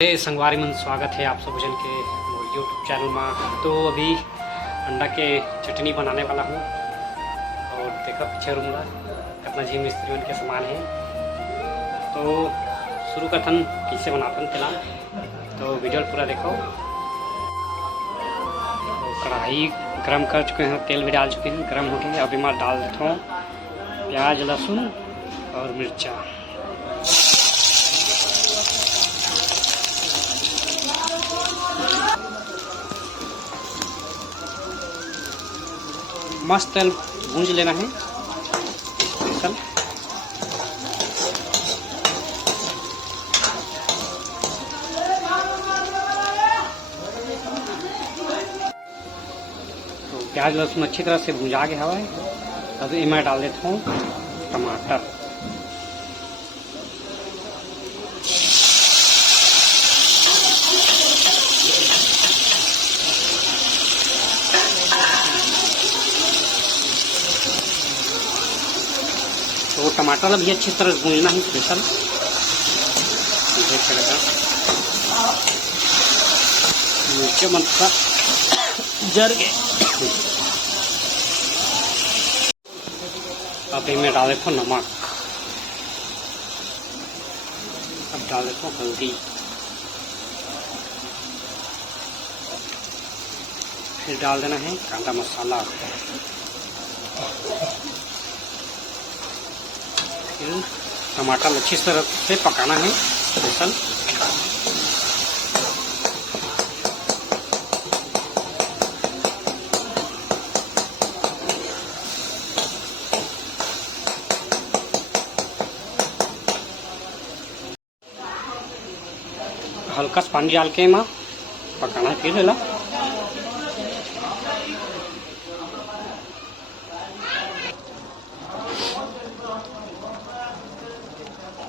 संगवारी मन स्वागत है आप सब भोजन के यूट्यूब चैनल में। तो अभी अंडा के चटनी बनाने वाला हूँ और देखो पीछे रूम ला कितना जी मिस्त्री के सामान है। तो शुरू करथन कैसे बनाथन तेला, तो वीडियो पूरा देखो। तो कढ़ाई गर्म कर चुके हैं, तेल भी डाल चुके हैं, गर्म हो गए। अभी मैं डाल देता हूँ प्याज, लहसुन और मिर्चा। मस्त तेल भूंज लेना है स्पेशल। तो प्याज लहसुन अच्छी तरह से भुंजा गया है। अब मैं डाल देता हूँ टमाटर। तो टमाटर भी अच्छी तरह से भूनना है स्पेशल। देख सकते मिर्च मत जर गए। अब मैं डाल देता हूँ नमक। अब डाल देता हूँ हल्दी, फिर डाल देना है कांदा मसाला। टमाटर अच्छी तरह से पकाना है स्पेशल। हल्का सा पानी डाल के माँ पकाना है फिर ला।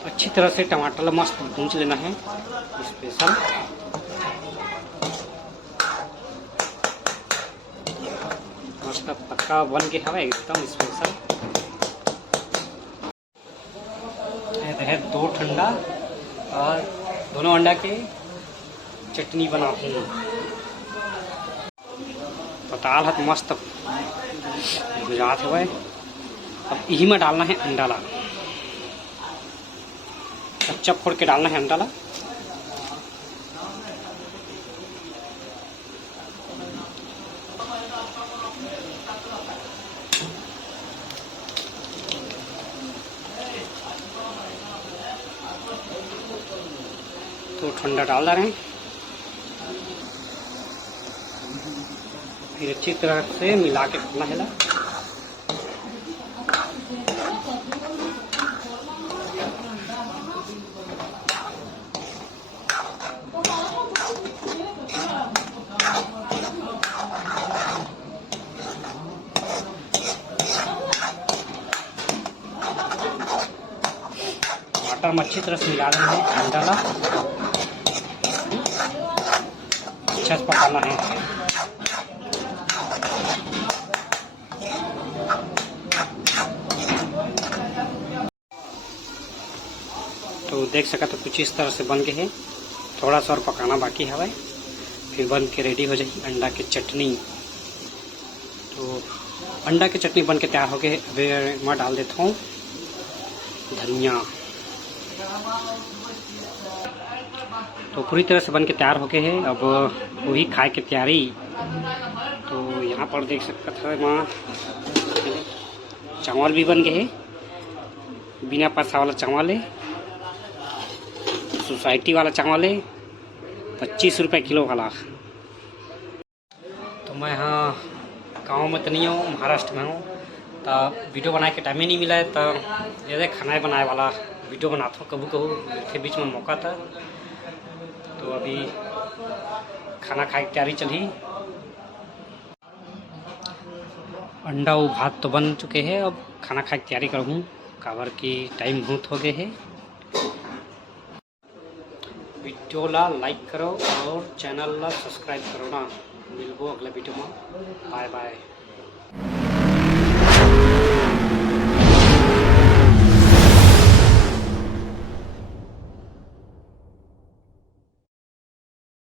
अच्छी तरह से टमाटर मस्त भूंज लेना है स्पेशल। मस्त पक्का बन के हवा एकदम स्पेशल। है दो ठंडा और दोनों अंडा के चटनी बनाते हैं। पताल है मस्त गुजरात है। अब यही में डालना है अंडा ला, कच्चा फोड़ के डालना है अंडा ला। तो ठंडा डाल रहे हैं, फिर अच्छी तरह से मिला के रखना है ला। टमाटर में अच्छी तरह से मिला देना है अंडा ला। अच्छा से पकाना है। तो देख सका तो कुछ इस तरह से बन गए है। थोड़ा सा और पकाना बाकी है, फिर बन के रेडी हो जाएगी अंडा की चटनी। तो अंडा की चटनी बन के तैयार हो गए। अभी मैं डाल देता हूँ धनिया। तो पूरी तरह से बन के तैयार हो गए हैं। अब वही खाए की तैयारी। तो यहाँ पर देख सकता था माँ चावल भी बन गए हैं, बिना पैसा वाला चावल है, सोसाइटी वाला चावल है, 25 रुपये किलो वाला। तो मैं यहाँ गाँव में तो नहीं हूँ, महाराष्ट्र में हूँ। तो वीडियो बनाए के टाइम ही नहीं मिला है। तो ये खाना बनाए वाला वीडियो बनाता हूँ कभी कभी, फिर बीच में मौका था। तो अभी खाना खाए की तैयारी चली। अंडा और भात तो बन चुके हैं। अब खाना खाए की तैयारी करूँ, काबर की टाइम बहुत हो गए है। वीडियो ला लाइक करो और चैनल ला सब्सक्राइब करो ना। मिलबो अगला वीडियो में। Bye bye.